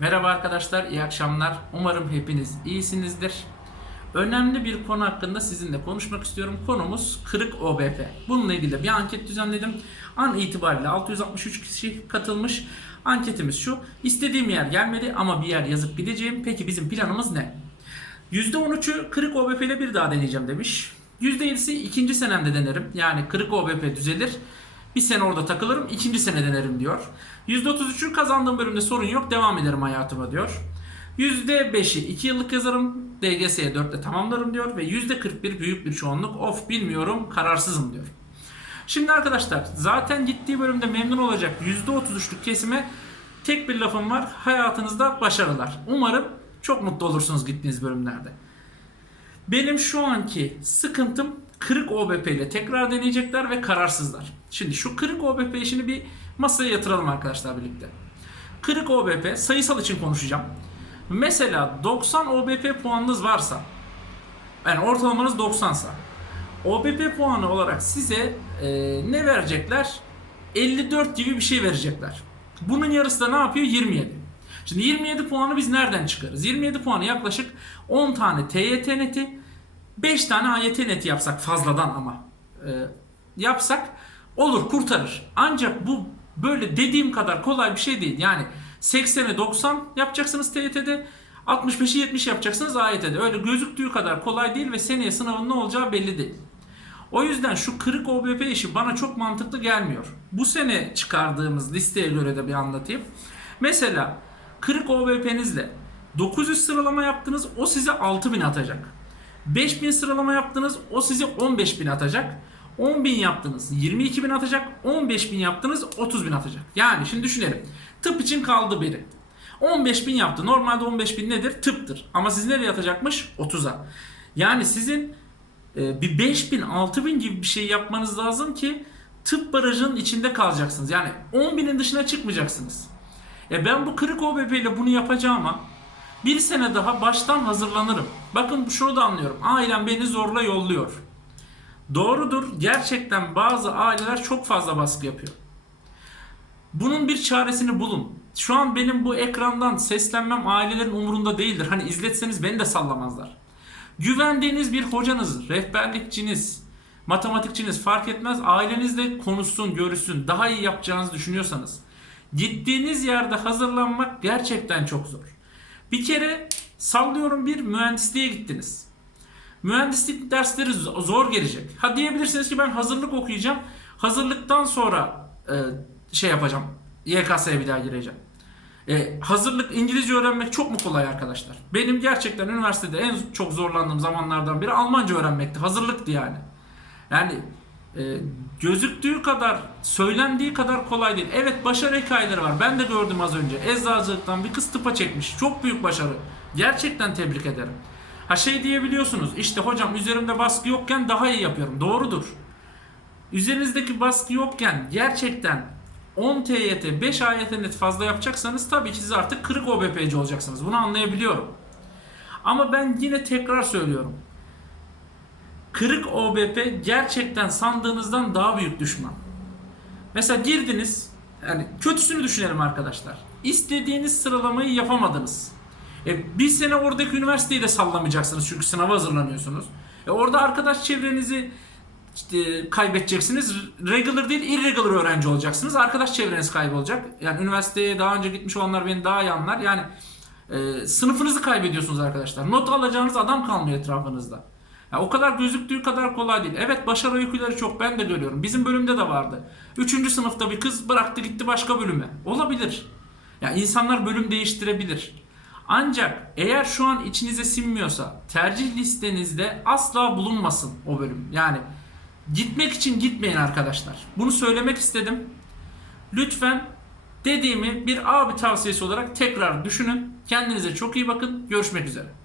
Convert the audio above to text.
Merhaba arkadaşlar, iyi akşamlar. Umarım hepiniz iyisinizdir. Önemli bir konu hakkında sizinle konuşmak istiyorum. Konumuz kırık OBP. Bununla ilgili bir anket düzenledim. An itibariyle 663 kişi katılmış. Anketimiz şu. İstediğim yer gelmedi ama bir yer yazıp gideceğim. Peki bizim planımız ne? %13'ü kırık OBP ile bir daha deneyeceğim demiş. %7'si ikinci senemde denerim. Yani kırık OBP düzelir. Bir sene orada takılırım, ikinci sene denerim diyor. %33'ü kazandığım bölümde sorun yok, devam ederim hayatıma diyor. %5'i 2 yıllık yazarım, DGS'ye 4'te tamamlarım diyor. Ve %41 büyük bir çoğunluk, of bilmiyorum, kararsızım diyor. Şimdi arkadaşlar zaten gittiği bölümde memnun olacak %33'lük kesime tek bir lafım var. Hayatınızda başarılar. Umarım çok mutlu olursunuz gittiğiniz bölümlerde. Benim şu anki sıkıntım kırık OBP ile tekrar deneyecekler ve kararsızlar. Şimdi şu kırık OBP işini bir masaya yatıralım arkadaşlar birlikte. Kırık OBP sayısal için konuşacağım. Mesela 90 OBP puanınız varsa yani ortalamanız 90 sa OBP puanı olarak size e, ne verecekler? 54 gibi bir şey verecekler. Bunun yarısı da ne yapıyor? 27. Şimdi 27 puanı biz nereden çıkarız? 27 puanı yaklaşık 10 tane TYT neti, 5 tane AYT neti yapsak fazladan ama e, yapsak olur kurtarır. Ancak bu böyle dediğim kadar kolay bir şey değil. Yani 80'e 90 yapacaksınız TYT'de 65'i 70 yapacaksınız AYT'de. Öyle gözüktüğü kadar kolay değil ve seneye sınavın ne olacağı belli değil. O yüzden şu kırık OBP işi bana çok mantıklı gelmiyor. Bu sene çıkardığımız listeye göre de bir anlatayım. Mesela kırık OBP'nizle 900 sıralama yaptınız o size 6000 atacak. 5000 sıralama yaptınız o size 15000 atacak. 10.000 yaptınız 22.000 atacak. 15.000 yaptınız 30.000 atacak. Yani şimdi düşünelim. Tıp için kaldı biri. 15.000 yaptı. Normalde 15.000 nedir? Tıptır. Ama siz nereye atacakmış? 30'a. Yani sizin e, bir 5000 6000 gibi bir şey yapmanız lazım ki tıp barajının içinde kalacaksınız. Yani 10.000'in dışına çıkmayacaksınız. E ben bu kırık OBP ile bunu yapacağıma bir sene daha baştan hazırlanırım. Bakın şunu da anlıyorum. Ailem beni zorla yolluyor. Doğrudur. Gerçekten bazı aileler çok fazla baskı yapıyor. Bunun bir çaresini bulun. Şu an benim bu ekrandan seslenmem ailelerin umurunda değildir. Hani izletseniz beni de sallamazlar. Güvendiğiniz bir hocanız, rehberlikçiniz, matematikçiniz fark etmez ailenizle konuşsun, görüşsün. Daha iyi yapacağınızı düşünüyorsanız. Gittiğiniz yerde hazırlanmak gerçekten çok zor. Bir kere sallıyorum bir mühendisliğe gittiniz. Mühendislik dersleri zor gelecek. Ha diyebilirsiniz ki ben hazırlık okuyacağım. Hazırlıktan sonra e, şey yapacağım. YKS'ye bir daha gireceğim. E, hazırlık İngilizce öğrenmek çok mu kolay arkadaşlar? Benim gerçekten üniversitede en çok zorlandığım zamanlardan biri Almanca öğrenmekti. Hazırlıktı yani. Yani e, gözüktüğü kadar, söylendiği kadar kolay değil. Evet başarı hikayeleri var. Ben de gördüm az önce. Eczacılıktan bir kız tıpa çekmiş. Çok büyük başarı. Gerçekten tebrik ederim. Ha şey diyebiliyorsunuz. İşte hocam üzerimde baskı yokken daha iyi yapıyorum. Doğrudur. Üzerinizdeki baskı yokken gerçekten 10 TYT, 5 AYT net fazla yapacaksanız tabii ki siz artık kırık OBP'ci olacaksınız. Bunu anlayabiliyorum. Ama ben yine tekrar söylüyorum. Kırık OBP gerçekten sandığınızdan daha büyük düşman. Mesela girdiniz, yani kötüsünü düşünelim arkadaşlar. İstediğiniz sıralamayı yapamadınız. E, bir sene oradaki üniversiteyi de sallamayacaksınız çünkü sınava hazırlanıyorsunuz. E, orada arkadaş çevrenizi işte kaybedeceksiniz. Regular değil, irregular öğrenci olacaksınız. Arkadaş çevreniz kaybolacak. Yani üniversiteye daha önce gitmiş olanlar beni daha iyi anlar. Yani e, sınıfınızı kaybediyorsunuz arkadaşlar. Not alacağınız adam kalmıyor etrafınızda. Ya, o kadar gözüktüğü kadar kolay değil. Evet başarı öyküleri çok ben de görüyorum. Bizim bölümde de vardı. Üçüncü sınıfta bir kız bıraktı gitti başka bölüme. Olabilir. Ya insanlar bölüm değiştirebilir. Ancak eğer şu an içinize sinmiyorsa tercih listenizde asla bulunmasın o bölüm. Yani gitmek için gitmeyin arkadaşlar. Bunu söylemek istedim. Lütfen dediğimi bir abi tavsiyesi olarak tekrar düşünün. Kendinize çok iyi bakın. Görüşmek üzere.